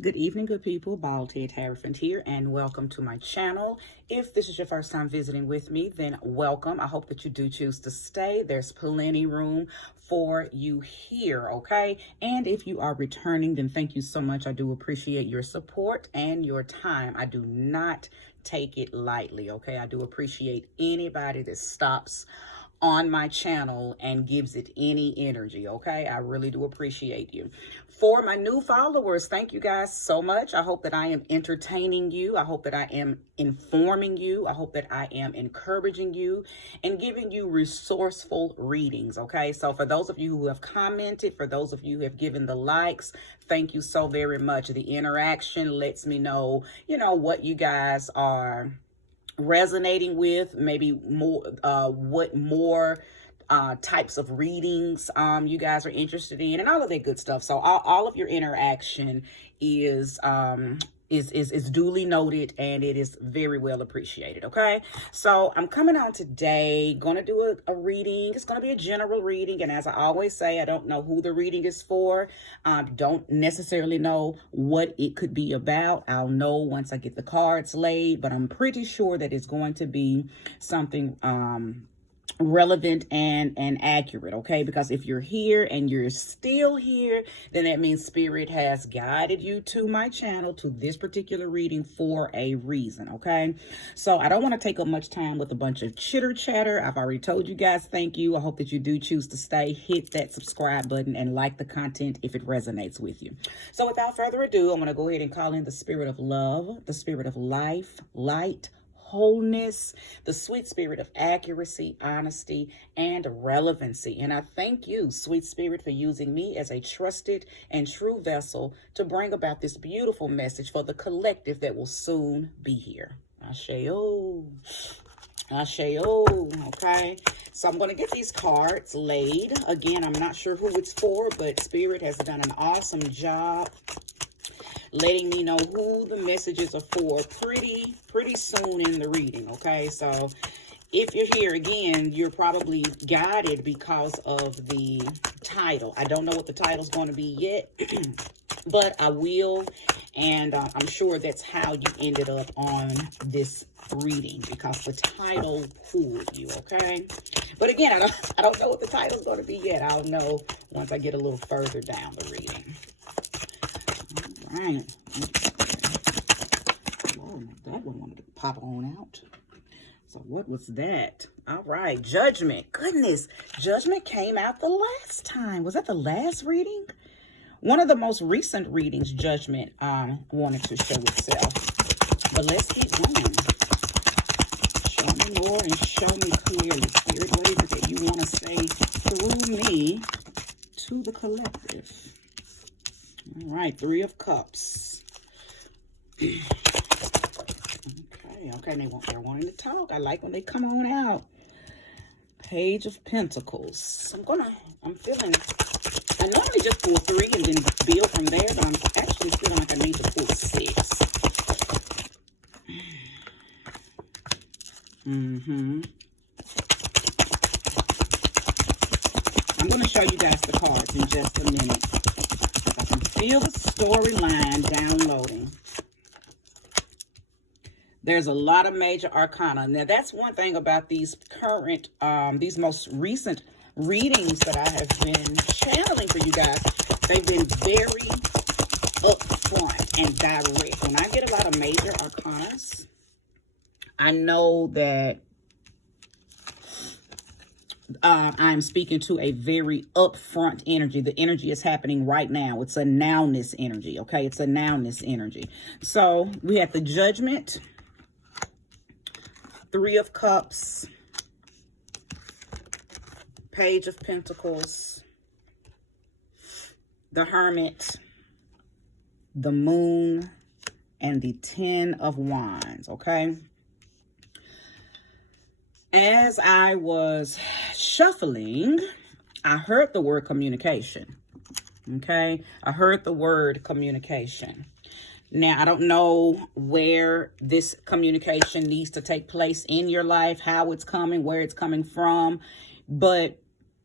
Good evening, good people. Bald Head Hierophant here, and welcome to my channel. If this is your first time visiting with me, then welcome. I hope that you do choose to stay. There's plenty room for you here, okay? And if you are returning, then thank you so much. I do appreciate your support and your time. I do not take it lightly, okay? I do appreciate anybody that stops on my channel and gives it any energy, okay? I really do appreciate you. For my new followers, thank you guys so much. I hope that I am entertaining you. I hope that I am informing you. I hope that I am encouraging you and giving you resourceful readings, okay? So for those of you who have commented, for those of you who have given the likes, thank you so very much. The interaction lets me know, what you guys are resonating with, maybe more what more types of readings you guys are interested in, and all of that good stuff. So all of your interaction is duly noted, and it is very well appreciated. Okay, so I'm coming on today, gonna do a reading. It's gonna be a general reading, and as I always say, I don't know who the reading is for. Don't necessarily know what it could be about. I'll know once I get the cards laid, but I'm pretty sure that it's going to be something relevant and accurate, okay? Because if you're here and you're still here, then that means Spirit has guided you to my channel, to this particular reading, for a reason, okay? So I don't want to take up much time with a bunch of chitter chatter. I've already told you guys thank you. I hope that you do choose to stay. Hit that subscribe button and like the content if it resonates with you. So without further ado, I'm going to go ahead and call in the spirit of love, the spirit of life, light, wholeness, the sweet spirit of accuracy, honesty, and relevancy. And I thank you, sweet spirit, for using me as a trusted and true vessel to bring about this beautiful message for the collective that will soon be here. Ashe-o. Ashe-o. Okay, so I'm going to get these cards laid. Again, I'm not sure who it's for, but Spirit has done an awesome job letting me know who the messages are for pretty soon in the reading, okay? So if you're here, again, you're probably guided because of the title. I don't know what the title's going to be yet, but I will, and I'm sure that's how you ended up on this reading, because the title pulled you, okay? But again, I don't know what the title's going to be yet. I'll know once I get a little further down the reading. Right. Oh, that one wanted to pop on out. So what was that? All right, Judgment. Goodness, Judgment came out the last time. Was that the last reading? One of the most recent readings, Judgment wanted to show itself. But let's keep going. Show me more and show me clearly, Spirit. What is it that you want to say through me to the collective? All right, Three of Cups. Okay, they're wanting to talk. I like when they come on out. Page of Pentacles. I'm feeling, I normally just pull 3 and then build from there, but I'm actually feeling like I need to pull 6. I'm going to show you guys the cards in just a minute. Feel the storyline downloading. There's a lot of major arcana. Now, that's one thing about these current, these most recent readings that I have been channeling for you guys. They've been very upfront and direct. When I get a lot of major arcanas, I know that I'm speaking to a very upfront energy. The energy is happening right now. It's a nowness energy, okay? It's a nowness energy. So we have the Judgment, Three of Cups, Page of Pentacles, the Hermit, the Moon, and the Ten of Wands, okay? As I was shuffling, I heard the word communication, okay? I heard the word communication. Now, I don't know where this communication needs to take place in your life, how it's coming, where it's coming from, but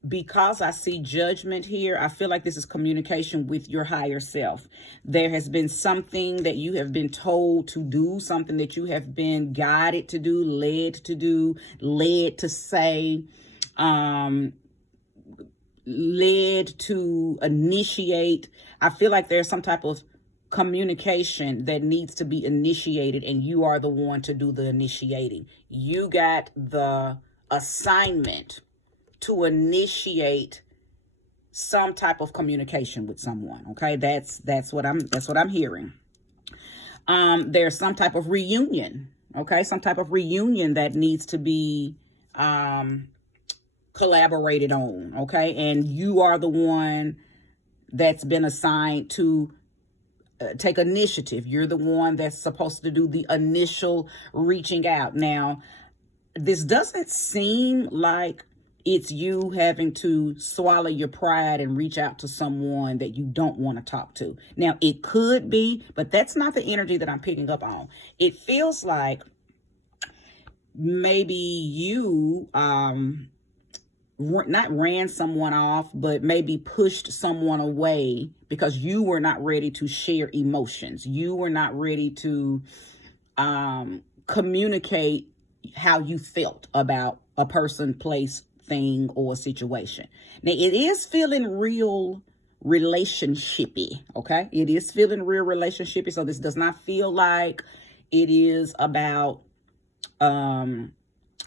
because I see judgment here, I feel like this is communication with your higher self. There has been something that you have been told to do, something that you have been guided to do, led to say, led to initiate. I feel like there's some type of communication that needs to be initiated, and you are the one to do the initiating. You got the assignment to initiate some type of communication with someone. Okay, that's what I'm hearing. There's some type of reunion. Okay, some type of reunion that needs to be collaborated on. Okay, and you are the one that's been assigned to take initiative. You're the one that's supposed to do the initial reaching out. Now, this doesn't seem like it's you having to swallow your pride and reach out to someone that you don't want to talk to. Now, it could be, but that's not the energy that I'm picking up on. It feels like maybe you not ran someone off, but maybe pushed someone away because you were not ready to share emotions. You were not ready to communicate how you felt about a person, place, thing, or situation. Now, it is feeling real relationshipy, okay? It is feeling real relationshipy, so this does not feel like it is about,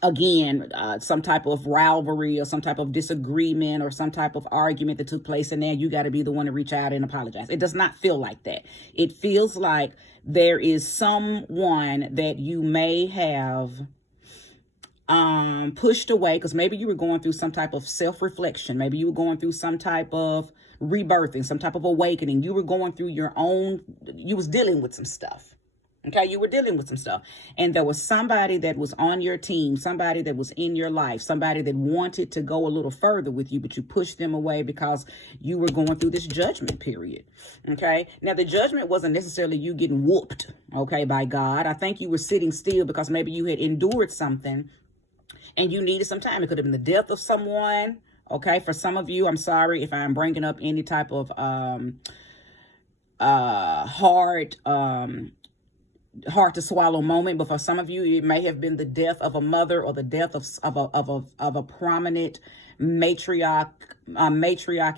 again, some type of rivalry or some type of disagreement or some type of argument that took place, and now you got to be the one to reach out and apologize. It does not feel like that. It feels like there is someone that you may have pushed away because maybe you were going through some type of self-reflection. Maybe you were going through some type of rebirthing, some type of awakening. You were going through you was dealing with some stuff. Okay, you were dealing with some stuff. And there was somebody that was on your team, somebody that was in your life, somebody that wanted to go a little further with you, but you pushed them away because you were going through this judgment period. Okay, now the judgment wasn't necessarily you getting whooped, okay, by God. I think you were sitting still because maybe you had endured something and you needed some time. It could have been the death of someone. Okay, for some of you, I'm sorry if I'm bringing up any type of hard to swallow moment, but for some of you, it may have been the death of a mother or the death of a prominent matriarchy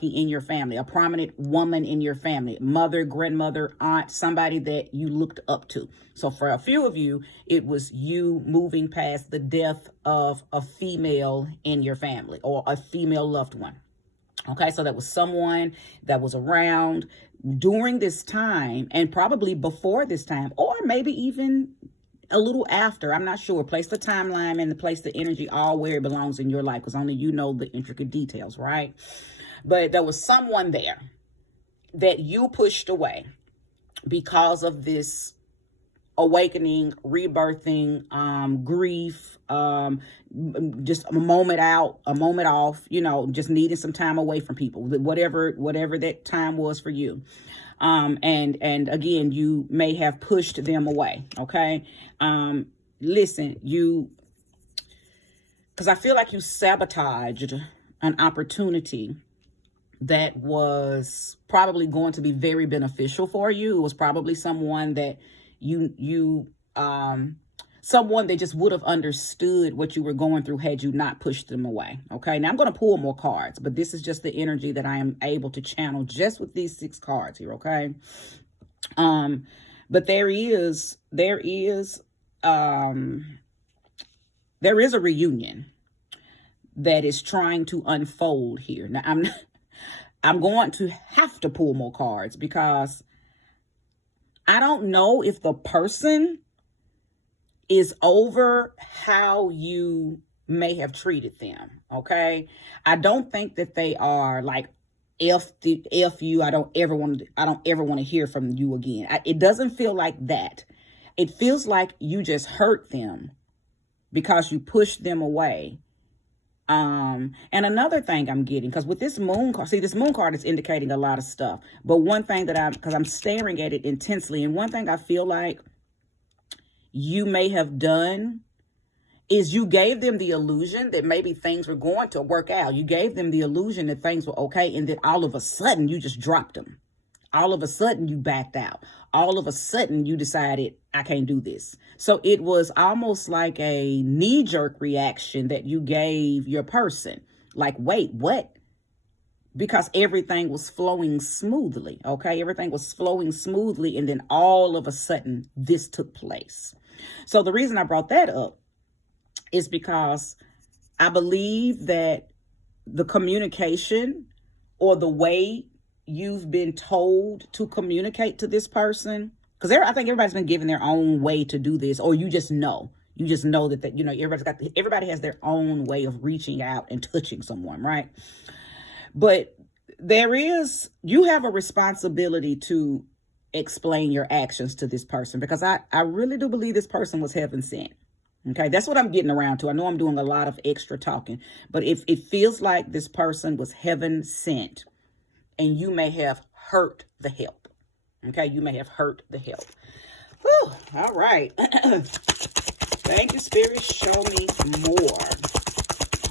in your family, a prominent woman in your family, mother, grandmother, aunt, somebody that you looked up to. So for a few of you, it was you moving past the death of a female in your family or a female loved one. Okay, so that was someone that was around during this time and probably before this time, or maybe even a little after. I'm not sure. Place the timeline and place the energy all where it belongs in your life, because only you know the intricate details, right? But there was someone there that you pushed away because of this awakening, rebirthing, grief, just a moment out, a moment off, just needing some time away from people, whatever that time was for you. And again, you may have pushed them away. Okay. Listen, because I feel like you sabotaged an opportunity that was probably going to be very beneficial for you. It was probably someone that someone that just would have understood what you were going through had you not pushed them away. Okay, now I'm going to pull more cards, but this is just the energy that I am able to channel just with these 6 cards here. Okay, but there is a reunion that is trying to unfold here. Now I'm going to have to pull more cards because I don't know if the person is over how you may have treated them. Okay. I don't think that they are like, F you. I don't ever want to hear from you again. It doesn't feel like that. It feels like you just hurt them because you pushed them away. And another thing I'm getting, because with this moon card, see, this moon card is indicating a lot of stuff. But one thing because I'm staring at it intensely, and one thing I feel like you may have done is you gave them the illusion that maybe things were going to work out. You gave them the illusion that things were okay. And then all of a sudden you just dropped them. All of a sudden you backed out. All of a sudden you decided, I can't do this. So it was almost like a knee-jerk reaction that you gave your person. Like, wait, what? Because everything was flowing smoothly. Okay. Everything was flowing smoothly. And then all of a sudden this took place. So the reason I brought that up is because I believe that the communication or the way you've been told to communicate to this person, because I think everybody's been given their own way to do this, or you just know that you know, everybody has their own way of reaching out and touching someone, right? But you have a responsibility to explain your actions to this person, because I really do believe this person was heaven sent. Okay, that's what I'm getting around to. I know I'm doing a lot of extra talking, but if it feels like this person was heaven sent, and you may have hurt the help. Okay, you may have hurt the help. Whew, all right. Thank you, Spirit. Show me more.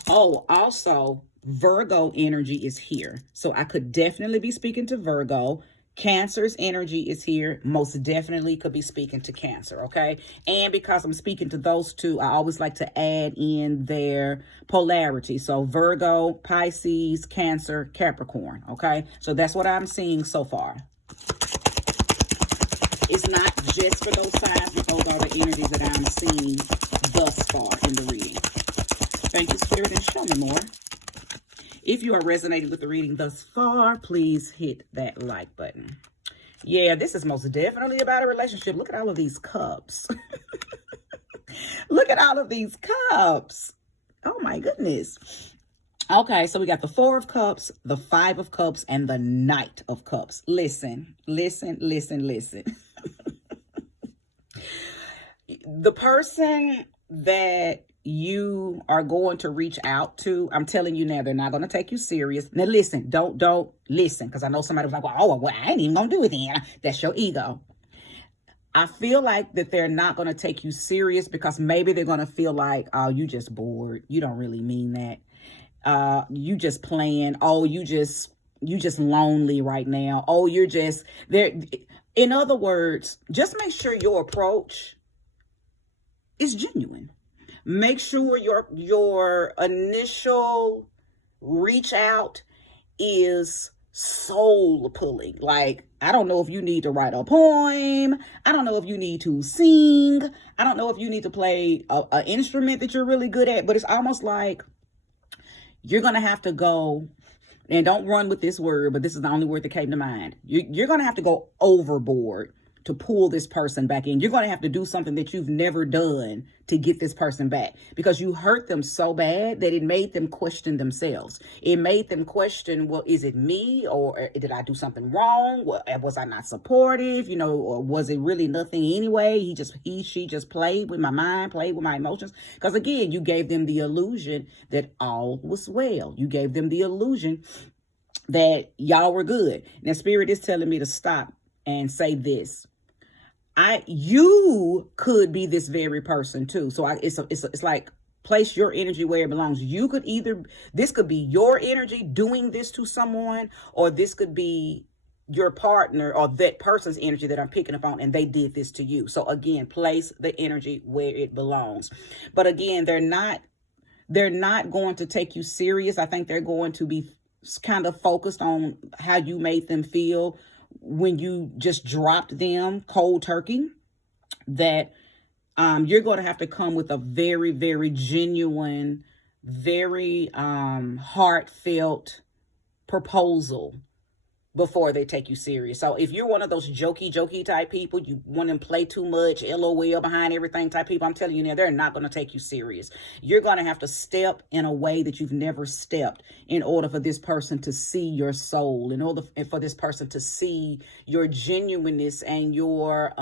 Oh, also, Virgo energy is here. So I could definitely be speaking to Virgo. Cancer's energy is here. Most definitely could be speaking to Cancer, okay? And because I'm speaking to those two, I always like to add in their polarity. So Virgo, Pisces, Cancer, Capricorn, okay? So that's what I'm seeing so far. It's not just for those signs, but those are the energies that I'm seeing thus far in the reading. Thank you, Spirit, and show me more. If you are resonating with the reading thus far, please hit that like button. Yeah, this is most definitely about a relationship. Look at all of these cups. Look at all of these cups. Oh, my goodness. Okay, so we got the 4 of Cups, the 5 of Cups, and the Knight of Cups. Listen, listen, listen, listen. The person that you are going to reach out to, I'm telling you now, they're not going to take you serious. Now listen, don't listen, because I know somebody was like, well, I ain't even going to do it then. That's your ego. I feel like that they're not going to take you serious because maybe they're going to feel like, oh, you just bored. You don't really mean that. You just playing. Oh, you just lonely right now. Oh, you're just there. In other words, just make sure your approach is genuine. Make sure your initial reach out is soul pulling. Like, I don't know if you need to write a poem. I don't know if you need to sing. I don't know if you need to play an instrument that you're really good at, but it's almost like you're going to have to go, and don't run with this word, but this is the only word that came to mind. You're going to have to go overboard to pull this person back in. You're going to have to do something that you've never done to get this person back, because you hurt them so bad that it made them question themselves. It made them question, well, is it me, or did I do something wrong? Was I not supportive? You know, or was it really nothing anyway? She just played with my mind, played with my emotions. Because again, you gave them the illusion that all was well. You gave them the illusion that y'all were good. Now, Spirit is telling me to stop and say this. You could be this very person too. So it's like, place your energy where it belongs. This could be your energy doing this to someone, or this could be your partner or that person's energy that I'm picking up on, and they did this to you. So again, place the energy where it belongs. But again, they're not going to take you serious. I think they're going to be kind of focused on how you made them feel when you just dropped them cold turkey. That you're going to have to come with a very, very genuine, very heartfelt proposal before they take you serious. So if you're one of those jokey type people, you want to play too much, LOL behind everything type people, I'm telling you now, they're not going to take you serious. You're going to have to step in a way that you've never stepped in order for this person to see your soul, in order for this person to see your genuineness and your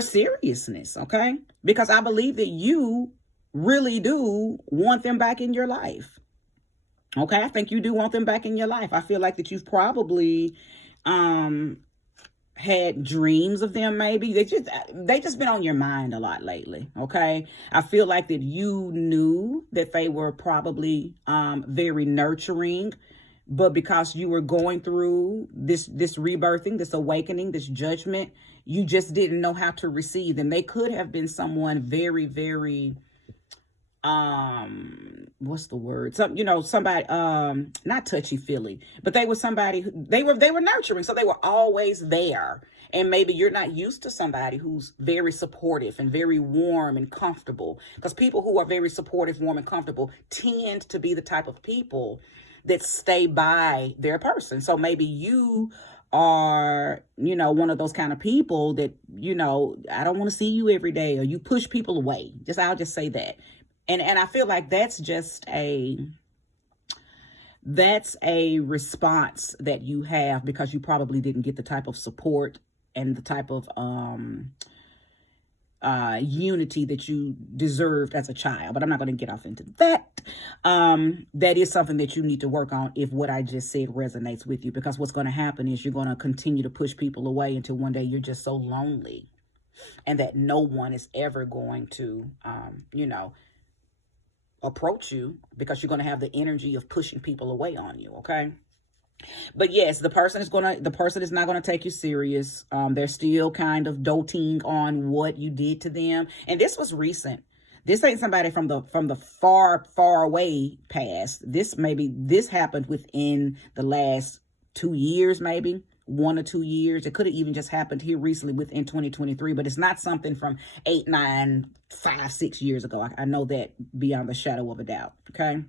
seriousness, okay? Because I believe that you really do want them back in your life. Okay, I think you do want them back in your life. I feel like that you've probably had had dreams of them. Maybe they just been on your mind a lot lately. Okay, I feel like that you knew that they were probably very nurturing, but because you were going through this rebirthing, this awakening, this judgment, you just didn't know how to receive them. They could have been someone very, very what's the word, somebody not touchy feely, but they were somebody they were nurturing, so they were always there. And maybe you're not used to somebody who's very supportive and very warm and comfortable, because people who are very supportive, warm, and comfortable tend to be the type of people that stay by their person. So maybe you are, one of those kind of people that, I don't want to see you every day, or you push people away. I'll just say that. And I feel like that's a response that you have because you probably didn't get the type of support and the type of unity that you deserved as a child. But I'm not going to get off into that. That is something that you need to work on if what I just said resonates with you, because what's going to happen is you're going to continue to push people away until one day you're just so lonely, and that no one is ever going to, approach you, because you're going to have the energy of pushing people away on you. Okay. But yes, the person is not going to take you serious. They're still kind of doting on what you did to them. And this was recent. This ain't somebody from the far, far away past. This happened within the last 2 years, maybe 1 or 2 years. It could have even just happened here recently within 2023, but it's not something from 8, 9, 5, 6 years ago. I know that beyond the shadow of a doubt. Okay.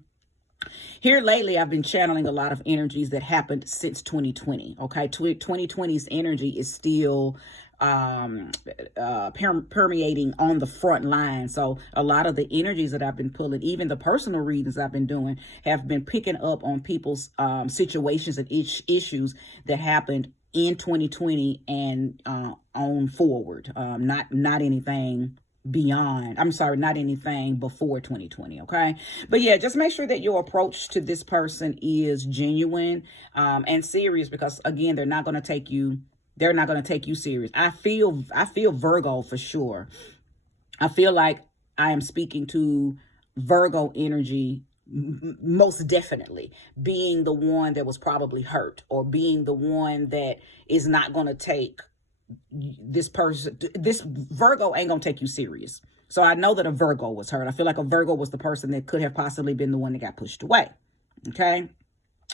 Here lately, I've been channeling a lot of energies that happened since 2020. Okay. 2020's energy is still permeating on the front line. So a lot of the energies that I've been pulling, even the personal readings I've been doing, have been picking up on people's situations and issues that happened in 2020 and on forward. Not anything beyond, not anything before 2020. Okay. But yeah, just make sure that your approach to this person is genuine and serious, because again, they're not going to take you serious. I feel Virgo for sure. I feel like I am speaking to Virgo energy, most definitely, being the one that was probably hurt, or being the one that is not going to take this person. This Virgo ain't going to take you serious. So I know that a Virgo was hurt. I feel like a Virgo was the person that could have possibly been the one that got pushed away. Okay.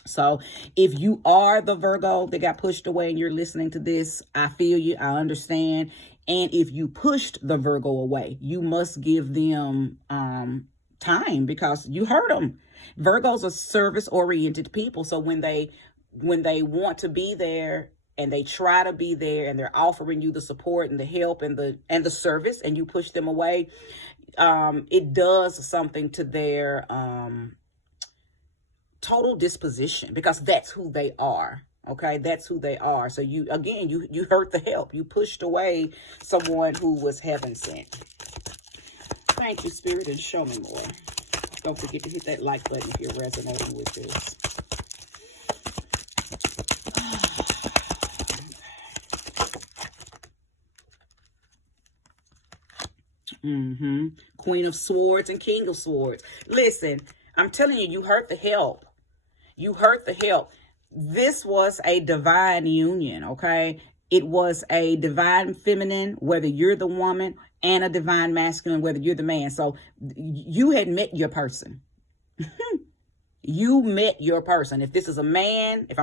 So if you are the Virgo that got pushed away and you're listening to this, I feel you. I understand. And if you pushed the Virgo away, you must give them time, because you hurt them. Virgos are service-oriented people. So when they want to be there and they try to be there and they're offering you the support and the help and the service, and you push them away, it does something to their total disposition, because that's who they are. Okay, that's who they are. So you hurt the help. You pushed away someone who was heaven sent. Thank you, Spirit, and show me more. Don't forget to hit that like button if you're resonating with this. Queen of Swords and King of Swords. Listen, I'm telling you, you hurt the help. You hurt the help. This was a divine union, okay? It was a divine feminine, whether you're the woman, and a divine masculine, whether you're the man. So you had met your person. You met your person. If this is a man, if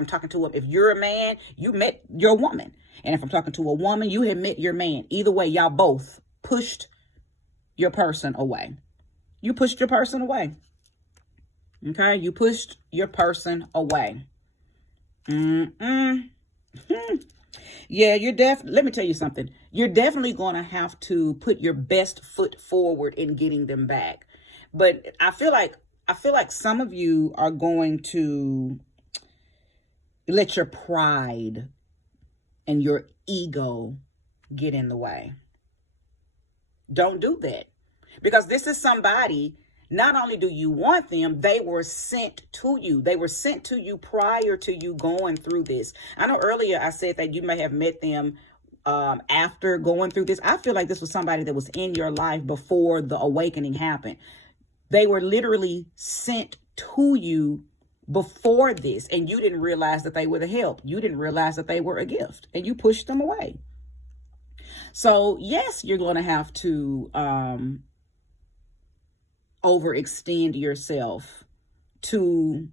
you're a man, you met your woman. And if I'm talking to a woman, you had met your man. Either way, y'all both pushed your person away. You pushed your person away. Okay, you pushed your person away. Yeah, let me tell you something. You're definitely going to have to put your best foot forward in getting them back. But I feel like some of you are going to let your pride and your ego get in the way. Don't do that, because this is somebody Not only do you want them, they were sent to you. They were sent to you prior to you going through this. I know earlier I said that you may have met them after going through this. I feel like this was somebody that was in your life before the awakening happened. They were literally sent to you before this, and you didn't realize that they were the help. You didn't realize that they were a gift, and you pushed them away. So yes, you're going to have to overextend yourself to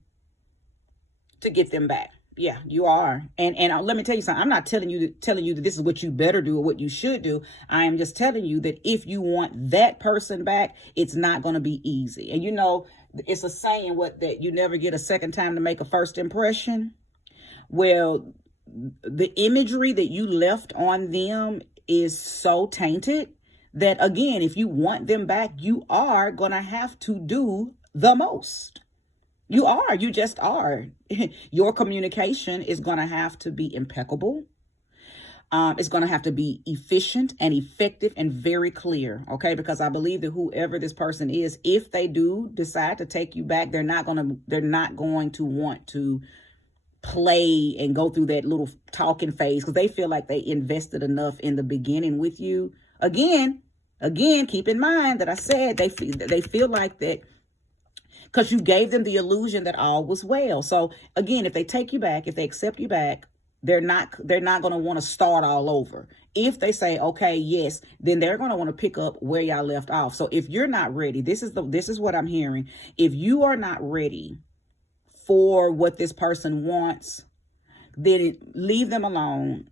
get them back. Yeah, you are. And let me tell you something. I'm not telling you that this is what you better do or what you should do. I am just telling you that if you want that person back, it's not going to be easy. And you know, it's a saying that you never get a second time to make a first impression. Well, the imagery that you left on them is so tainted that, again, if you want them back, you are going to have to do the most. You are. You just are. Your communication is going to have to be impeccable. It's going to have to be efficient and effective and very clear. Okay, because I believe that whoever this person is, if they do decide to take you back, they're not going to want to play and go through that little talking phase, because they feel like they invested enough in the beginning with you. Again, keep in mind that I said they feel like that, because you gave them the illusion that all was well. So again, if they take you back, if they accept you back, they're not going to want to start all over. If they say, okay, yes, then they're going to want to pick up where y'all left off. So if you're not ready, this is what I'm hearing. If you are not ready for what this person wants, then leave them alone.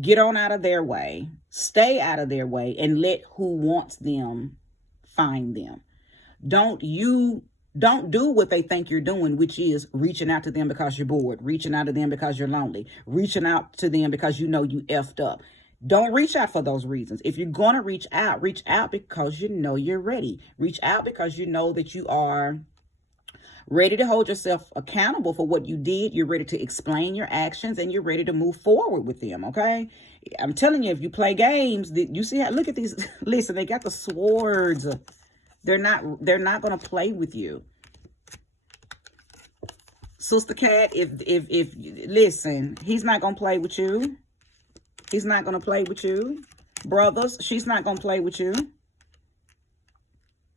Get on out of their way. Stay out of their way, and let who wants them find them. Don't do what they think you're doing, which is reaching out to them because you're bored, reaching out to them because you're lonely, reaching out to them because you know you effed up. Don't reach out for those reasons. If you're going to reach out because you know you're ready. Reach out because you know that you are ready to hold yourself accountable for what you did. You're ready to explain your actions, and you're ready to move forward with them. Okay. I'm telling you, if you play games, you see how, look at these. Listen, they got the swords. They're not going to play with you. Sister Cat, if listen, he's not going to play with you. He's not going to play with you. Brothers, she's not going to play with you.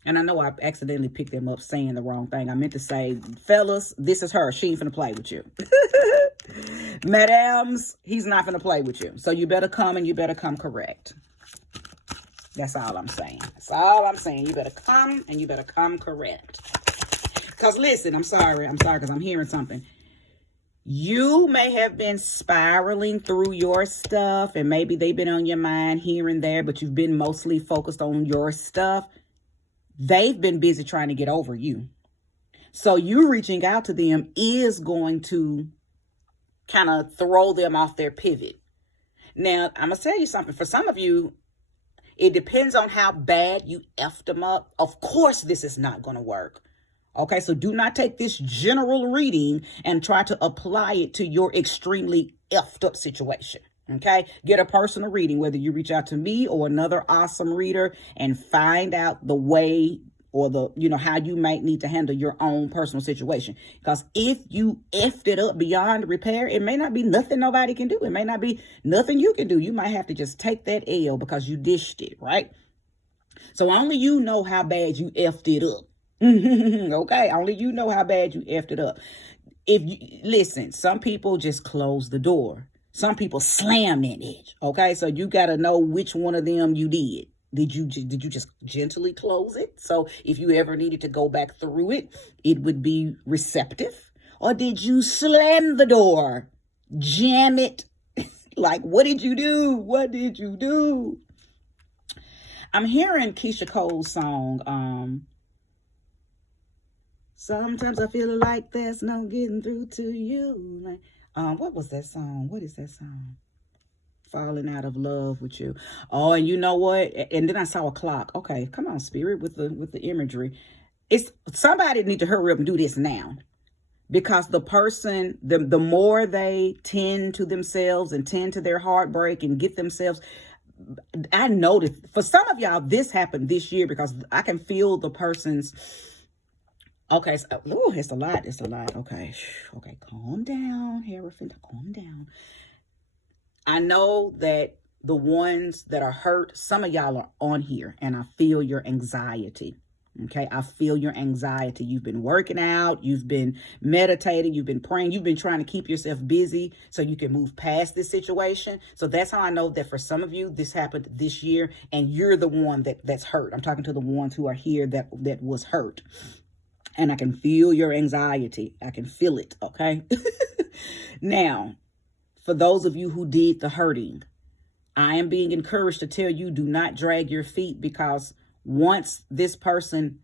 And I know I accidentally picked them up saying the wrong thing. I meant to say, fellas, this is her. She ain't finna play with you. Madams, he's not finna play with you. So you better come, and you better come correct. That's all I'm saying. That's all I'm saying. You better come, and you better come correct. Because listen, I'm sorry because I'm hearing something. You may have been spiraling through your stuff, and maybe they've been on your mind here and there, but you've been mostly focused on your stuff. They've been busy trying to get over you. So you reaching out to them is going to kind of throw them off their pivot. Now, I'm going to tell you something. For some of you, it depends on how bad you effed them up. Of course, this is not going to work. Okay, so do not take this general reading and try to apply it to your extremely effed up situation. Okay, get a personal reading, whether you reach out to me or another awesome reader, and find out the way or how you might need to handle your own personal situation. Because if you effed it up beyond repair, it may not be nothing nobody can do. It may not be nothing you can do. You might have to just take that L because you dished it, right? So only you know how bad you effed it up. Okay, only you know how bad you effed it up. Listen, some people just close the door. Some people slam that edge. Okay, so you got to know which one of them you did. Did you just gently close it? So if you ever needed to go back through it, it would be receptive. Or did you slam the door? Jam it? Like, what did you do? What did you do? I'm hearing Keisha Cole's song, sometimes I feel like there's no getting through to you. Like, what was that song? What is that song? Falling out of love with you. Oh, and you know what? And then I saw a clock. Okay, come on, Spirit, with the imagery. It's somebody need to hurry up and do this now, because the person, the more they tend to themselves and tend to their heartbreak and get themselves, I noticed for some of y'all, this happened this year because I can feel the person's, okay, so, oh, it's a lot, okay, okay, calm down, Hierophant, calm down. I know that the ones that are hurt, some of y'all are on here, and I feel your anxiety. Okay, I feel your anxiety. You've been working out, you've been meditating, you've been praying, you've been trying to keep yourself busy so you can move past this situation. So that's how I know that for some of you, this happened this year, and you're the one that's hurt. I'm talking to the ones who are here that was hurt. And I can feel your anxiety. I can feel it, okay? Now, for those of you who did the hurting, I am being encouraged to tell you, do not drag your feet, because once this person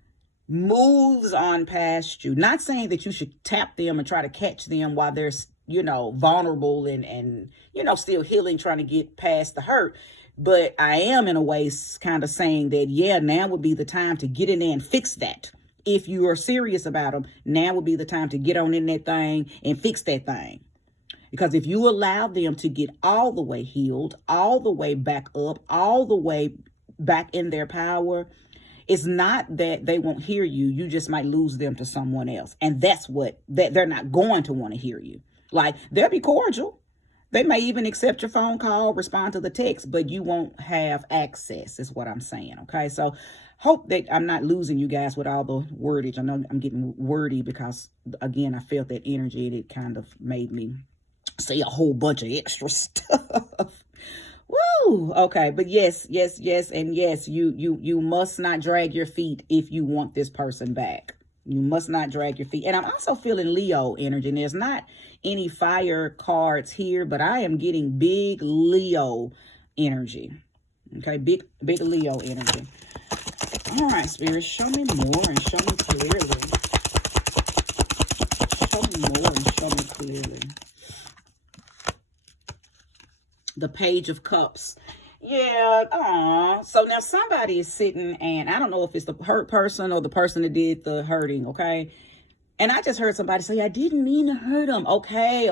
moves on past you, not saying that you should tap them and try to catch them while they're, you know, vulnerable and, you know, still healing, trying to get past the hurt. But I am in a way kind of saying that, yeah, now would be the time to get in there and fix that. If you are serious about them, now would be the time to get on in that thing and fix that thing. Because if you allow them to get all the way healed, all the way back up, all the way back in their power, it's not that they won't hear you. You just might lose them to someone else. And that's what, that they're not going to want to hear you. Like, they'll be cordial. They may even accept your phone call, respond to the text, but you won't have access, is what I'm saying. Okay, so hope that I'm not losing you guys with all the wordage. I know I'm getting wordy because, again, I felt that energy and it kind of made me say a whole bunch of extra stuff. Woo! Okay, but yes, and yes, you must not drag your feet if you want this person back. You must not drag your feet. And I'm also feeling Leo energy. And there's not any fire cards here, but I am getting big Leo energy. Okay, big Leo energy. All right, Spirit, show me more and show me clearly. Show me more and show me clearly. The Page of Cups. Yeah, so now somebody is sitting, and I don't know if it's the hurt person or the person that did the hurting, okay? And I just heard somebody say, I didn't mean to hurt them. Okay.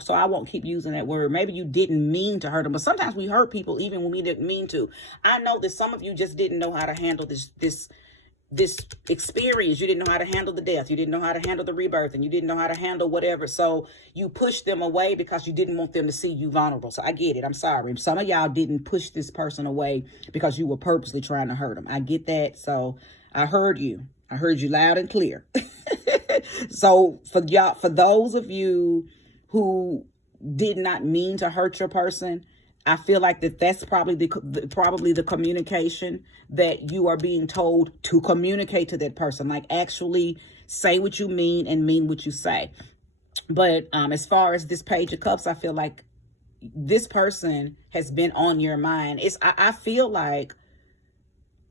So I won't keep using that word. Maybe you didn't mean to hurt them, but sometimes we hurt people even when we didn't mean to. I know that some of you just didn't know how to handle this experience. You didn't know how to handle the death. You didn't know how to handle the rebirth, and you didn't know how to handle whatever. So you pushed them away because you didn't want them to see you vulnerable. So I get it. I'm sorry. Some of y'all didn't push this person away because you were purposely trying to hurt them. I get that. So I heard you. I heard you loud and clear. So for y'all, for those of you who did not mean to hurt your person, I feel like that's probably the communication that you are being told to communicate to that person. Like, actually say what you mean and mean what you say. But as far as this Page of Cups, I feel like this person has been on your mind. I feel like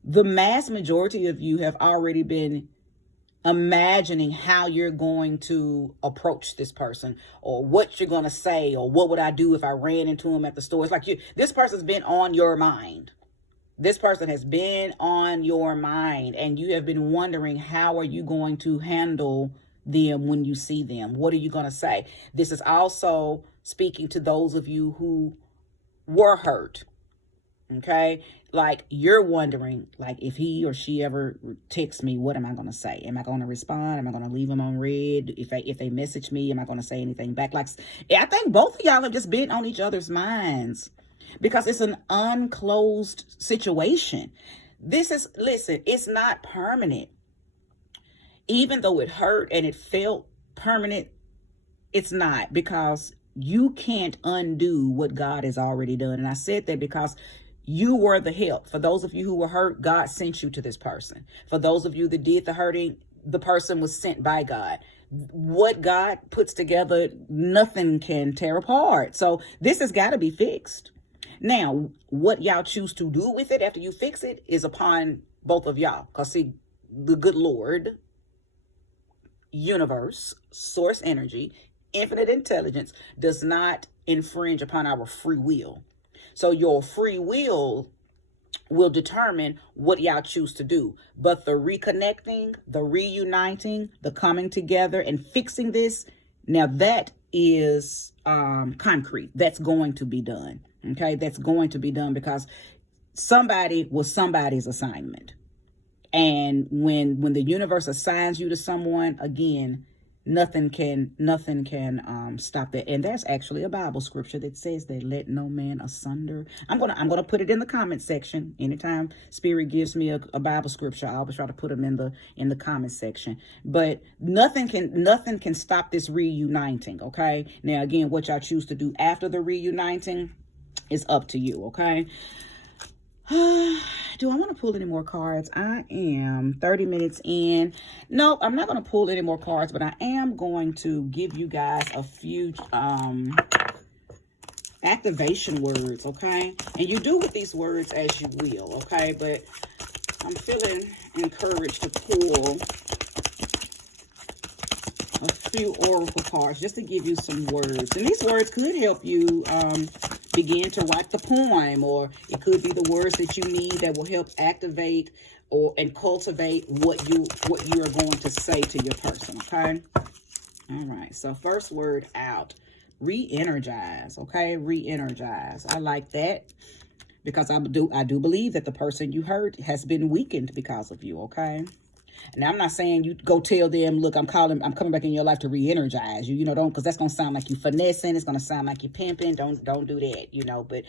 the mass majority of you have already been imagining how you're going to approach this person, or what you're going to say, or what would I do if I ran into him at the store. It's like this person's been on your mind. This person has been on your mind, and you have been wondering, how are you going to handle them when you see them? What are you going to say? This is also speaking to those of you who were hurt. Okay, like, you're wondering, like, if he or she ever texts me, what am I going to say? Am I going to respond? Am I going to leave them on read? If they message me, am I going to say anything back? Like, I think both of y'all have just been on each other's minds because it's an unclosed situation. Listen, it's not permanent. Even though it hurt and it felt permanent, it's not, because you can't undo what God has already done. And I said that because you were the help. For those of you who were hurt, God sent you to this person. For those of you that did the hurting, the person was sent by God. What God puts together, nothing can tear apart. So this has got to be fixed. Now, what y'all choose to do with it after you fix it is upon both of y'all. Because, see, the good Lord, universe, source energy, infinite intelligence does not infringe upon our free will. So your free will determine what y'all choose to do. But the reconnecting, the reuniting, the coming together and fixing this, now that is concrete. That's going to be done. Okay, that's going to be done because somebody was somebody's assignment. And when the universe assigns you to someone, again, nothing can stop that. And there's actually a Bible scripture that says that let no man asunder. I'm gonna put it in the comment section. Anytime Spirit gives me a Bible scripture, I always try to put them in the comment section. But nothing can stop this reuniting. Okay. Now again, what y'all choose to do after the reuniting is up to you. Okay. Do I want to pull any more cards? I am 30 minutes in. No, I'm not going to pull any more cards, but I am going to give you guys a few activation words, okay? And you do with these words as you will, okay? But I'm feeling encouraged to pull a few oracle cards just to give you some words. And these words could help you begin to write the poem, or it could be the words that you need that will help activate and cultivate what you are going to say to your person. Okay. All right. So first word out, re-energize. Okay. Re-energize. I like that because I do believe that the person you hurt has been weakened because of you. Okay. Now, I'm not saying you go tell them, look, I'm coming back in your life to re-energize you, don't, because that's going to sound like you finessing. It's going to sound like you pimping. Don't do that, but,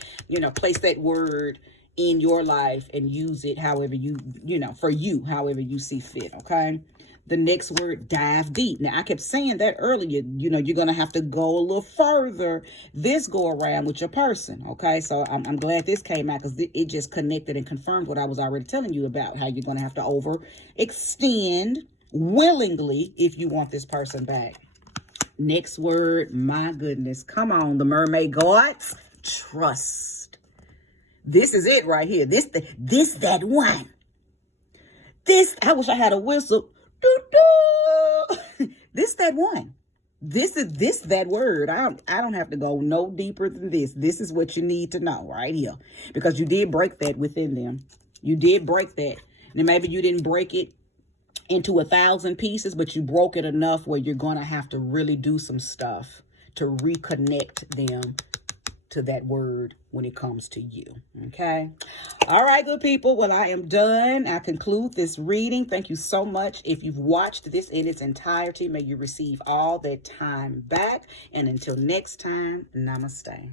place that word in your life and use it however for you, however you see fit. Okay. The next word, dive deep. Now, I kept saying that earlier, you're going to have to go a little further this go around with your person. Okay. So I'm glad this came out because it just connected and confirmed what I was already telling you about, how you're going to have to overextend willingly if you want this person back. Next word, my goodness. Come on, the mermaid gods, trust. This is it right here. This that one. I wish I had a whistle. This that one. This that word. I don't have to go no deeper than this. This is what you need to know right here, because you did break that within them. You did break that. Now maybe you didn't break it into 1,000 pieces, but you broke it enough where you're gonna have to really do some stuff to reconnect them to that word when it comes to you. Okay. All right, good people. Well, I am done. I conclude this reading. Thank you so much. If you've watched this in its entirety, may you receive all that time back. And until next time, namaste.